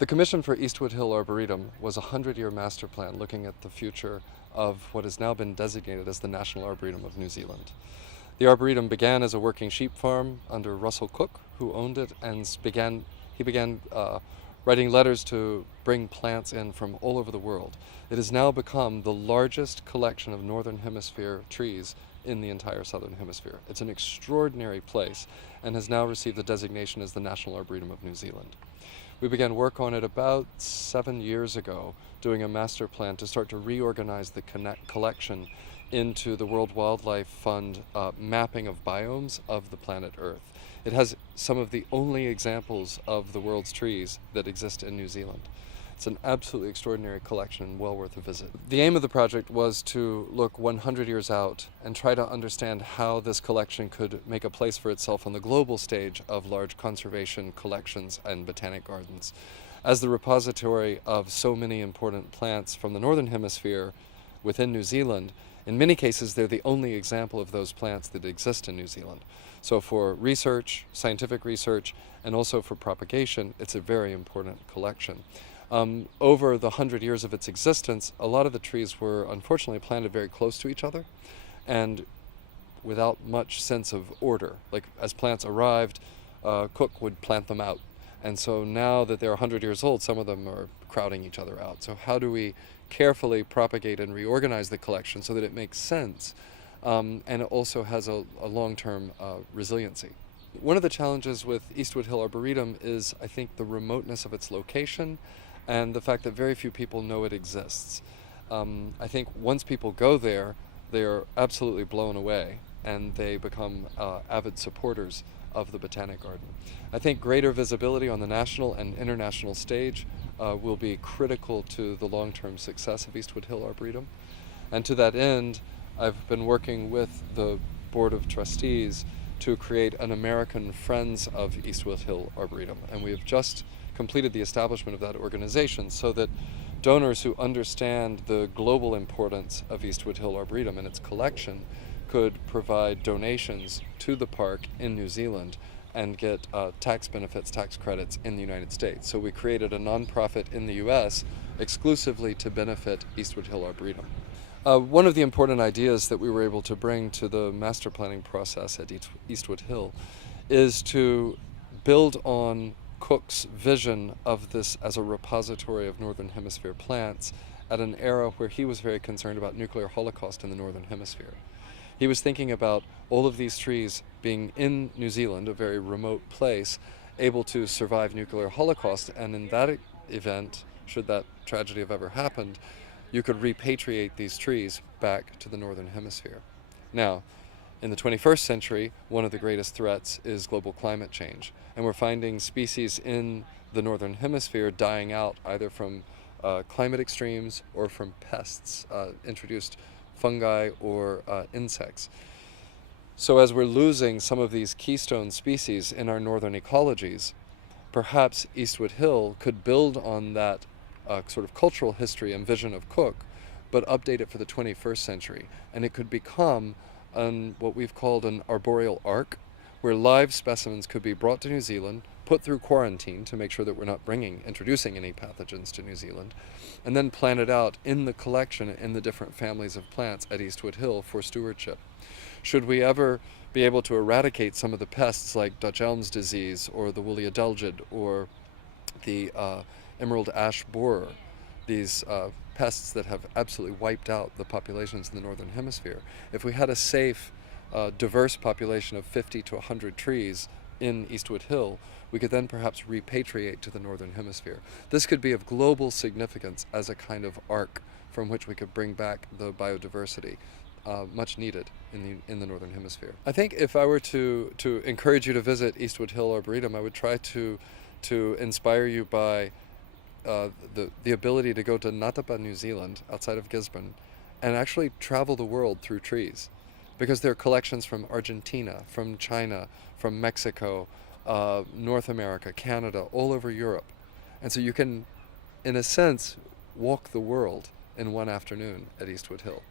The commission for Eastwood Hill Arboretum was a 100-year master plan looking at the future of what has now been designated as the National Arboretum of New Zealand. The Arboretum began as a working sheep farm under Russell Cook, who owned it, and he began writing letters to bring plants in from all over the world. It has now become the largest collection of Northern Hemisphere trees in the entire Southern Hemisphere. It's an extraordinary place and has now received the designation as the National Arboretum of New Zealand. We began work on it about 7 years ago, doing a master plan to start to reorganize the collection into the World Wildlife Fund mapping of biomes of the planet Earth. It has some of the only examples of the world's trees that exist in New Zealand. It's an absolutely extraordinary collection and well worth a visit. The aim of the project was to look 100 years out and try to understand how this collection could make a place for itself on the global stage of large conservation collections and botanic gardens. As the repository of so many important plants from the Northern Hemisphere within New Zealand, in many cases they're the only example of those plants that exist in New Zealand. So for research, scientific research, and also for propagation, it's a very important collection. Over the 100 years of its existence, a lot of the trees were unfortunately planted very close to each other and without much sense of order. Like as plants arrived, Cook would plant them out. And so now that they're 100 years old, some of them are crowding each other out. So how do we carefully propagate and reorganize the collection so that it makes sense and it also has a long-term resiliency? One of the challenges with Eastwood Hill Arboretum is, I think, the remoteness of its location and the fact that very few people know it exists. I think once people go there, they are absolutely blown away and they become avid supporters of the Botanic Garden. I think greater visibility on the national and international stage will be critical to the long-term success of Eastwood Hill Arboretum. And to that end, I've been working with the Board of Trustees to create an American Friends of Eastwood Hill Arboretum. And we have just completed the establishment of that organization so that donors who understand the global importance of Eastwood Hill Arboretum and its collection could provide donations to the park in New Zealand and get tax benefits, tax credits in the United States. So we created a nonprofit in the US exclusively to benefit Eastwood Hill Arboretum. One of the important ideas that we were able to bring to the master planning process at Eastwood Hill is to build on Cook's vision of this as a repository of Northern Hemisphere plants at an era where he was very concerned about nuclear holocaust in the Northern Hemisphere. He was thinking about all of these trees being in New Zealand, a very remote place, able to survive nuclear holocaust, and in that event, should that tragedy have ever happened, you could repatriate these trees back to the Northern Hemisphere. Now, in the 21st century, one of the greatest threats is global climate change, and we're finding species in the Northern Hemisphere dying out either from climate extremes or from pests, introduced fungi or insects. So as we're losing some of these keystone species in our northern ecologies, perhaps Eastwood Hill could build on that sort of cultural history and vision of Cook, but update it for the 21st century. And it could become what we've called an arboreal ark, where live specimens could be brought to New Zealand, put through quarantine to make sure that we're not introducing any pathogens to New Zealand, and then planted out in the collection in the different families of plants at Eastwood Hill for stewardship. Should we ever be able to eradicate some of the pests like Dutch elm's disease or the woolly adelgid or the emerald ash borer, these pests that have absolutely wiped out the populations in the Northern Hemisphere, if we had a safe, diverse population of 50 to 100 trees in Eastwood Hill, we could then perhaps repatriate to the Northern Hemisphere. This could be of global significance as a kind of ark from which we could bring back the biodiversity much needed in the Northern Hemisphere. I think if I were to encourage you to visit Eastwood Hill Arboretum, I would try to inspire you by the ability to go to Ngatapa, New Zealand, outside of Gisborne, and actually travel the world through trees. Because there are collections from Argentina, from China, from Mexico, North America, Canada, all over Europe. And so you can, in a sense, walk the world in one afternoon at Eastwood Hill.